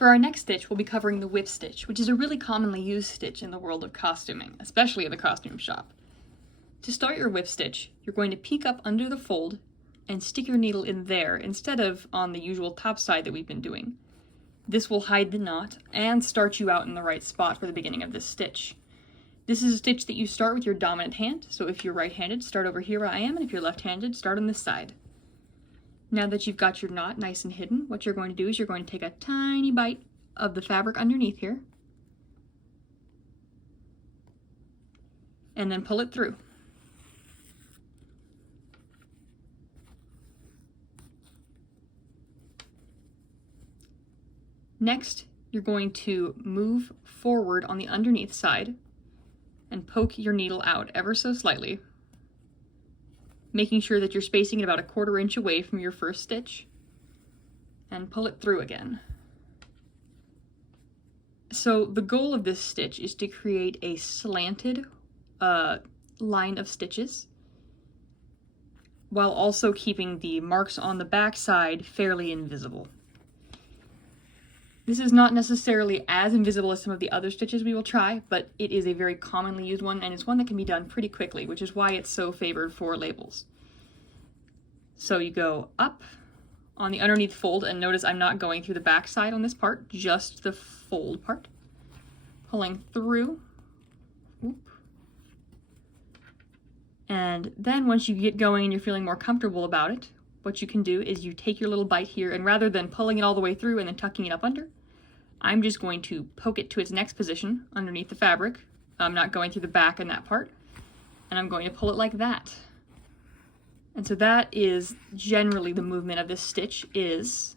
For our next stitch, we'll be covering the whip stitch, which is a really commonly used stitch in the world of costuming, especially at the costume shop. To start your whip stitch, you're going to peek up under the fold and stick your needle in there instead of on the usual top side that we've been doing. This will hide the knot and start you out in the right spot for the beginning of this stitch. This is a stitch that you start with your dominant hand, so if you're right-handed, start over here where I am, and if you're left-handed, start on this side. Now that you've got your knot nice and hidden, what you're going to do is you're going to take a tiny bite of the fabric underneath here, and then pull it through. Next, you're going to move forward on the underneath side and poke your needle out ever so slightly, making sure that you're spacing it about 1/4 inch away from your first stitch, and pull it through again. So the goal of this stitch is to create a slanted line of stitches while also keeping the marks on the back side fairly invisible. This is not necessarily as invisible as some of the other stitches we will try, but it is a very commonly used one, and it's one that can be done pretty quickly, which is why it's so favored for labels. So you go up on the underneath fold, and notice I'm not going through the back side on this part, just the fold part. Pulling through. Whoop. And then once you get going and you're feeling more comfortable about it, what you can do is you take your little bite here, and rather than pulling it all the way through and then tucking it up under, I'm just going to poke it to its next position underneath the fabric. I'm not going through the back in that part, and I'm going to pull it like that. And so that is generally the movement of this stitch, is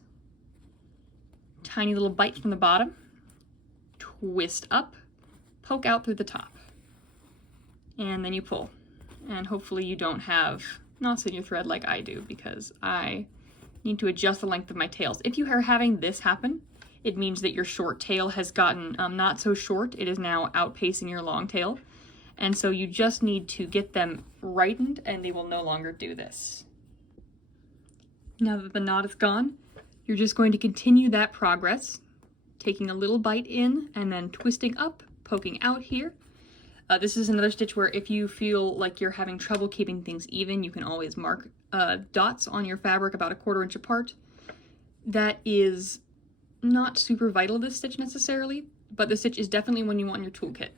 tiny little bite from the bottom, twist up, poke out through the top, and then you pull. And hopefully you don't have knots in your thread like I do, because I need to adjust the length of my tails. If you are having this happen, it means that your short tail has gotten not so short. It is now outpacing your long tail. And so you just need to get them rightened, and they will no longer do this. Now that the knot is gone, you're just going to continue that progress, taking a little bite in and then twisting up, poking out here. This is another stitch where if you feel like you're having trouble keeping things even, you can always mark dots on your fabric about 1/4 inch apart. That is not super vital to this stitch necessarily, but the stitch is definitely one you want in your toolkit.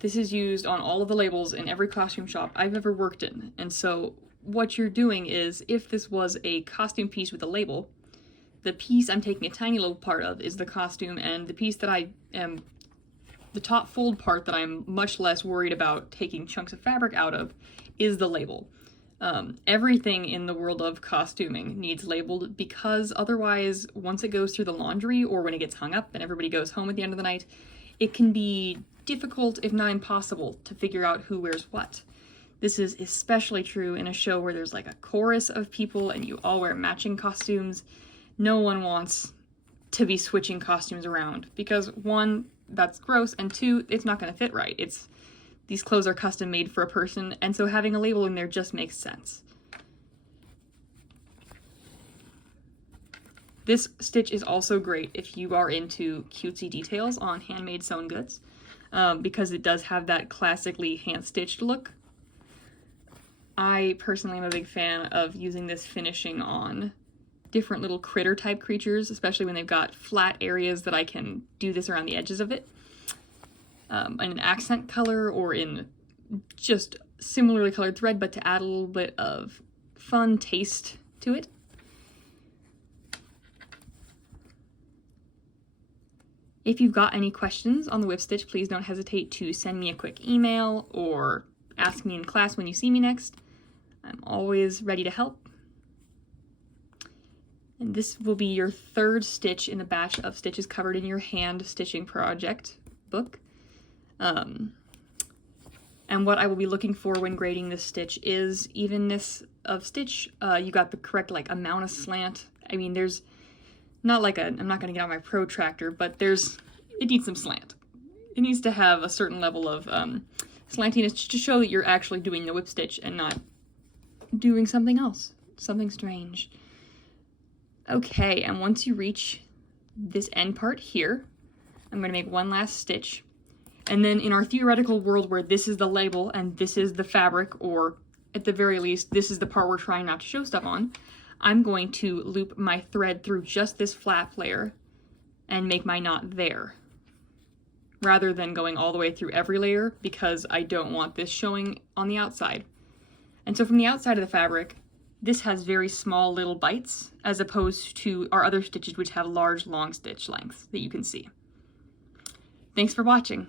This is used on all of the labels in every costume shop I've ever worked in, and so what you're doing is, if this was a costume piece with a label, the piece I'm taking a tiny little part of is the costume, and the piece that the top fold part that I'm much less worried about taking chunks of fabric out of is the label. Everything in the world of costuming needs labeled, because otherwise, once it goes through the laundry or when it gets hung up and everybody goes home at the end of the night, it can be difficult, if not impossible, to figure out who wears what. This is especially true in a show where there's like a chorus of people and you all wear matching costumes. No one wants to be switching costumes around, because one, that's gross, and two, it's not going to fit right. These clothes are custom made for a person, and so having a label in there just makes sense. This stitch is also great if you are into cutesy details on handmade sewn goods, because it does have that classically hand-stitched look. I personally am a big fan of using this finishing on different little critter type creatures, especially when they've got flat areas that I can do this around the edges of it. In an accent color or in just similarly colored thread, but to add a little bit of fun taste to it. If you've got any questions on the whip stitch, please don't hesitate to send me a quick email or ask me in class when you see me next. I'm always ready to help. And this will be your third stitch in the batch of stitches covered in your hand stitching project book. And what I will be looking for when grading this stitch is evenness of stitch. You got the correct amount of slant. I mean, there's not I'm not going to get out my protractor, but it needs some slant. It needs to have a certain level of slantiness to show that you're actually doing the whip stitch and not doing something else, something strange. Okay, and once you reach this end part here. I'm going to make one last stitch. And then in our theoretical world where this is the label and this is the fabric, or at the very least, this is the part we're trying not to show stuff on, I'm going to loop my thread through just this flap layer and make my knot there, rather than going all the way through every layer, because I don't want this showing on the outside. And so from the outside of the fabric, this has very small little bites, as opposed to our other stitches which have large long stitch lengths that you can see. Thanks for watching.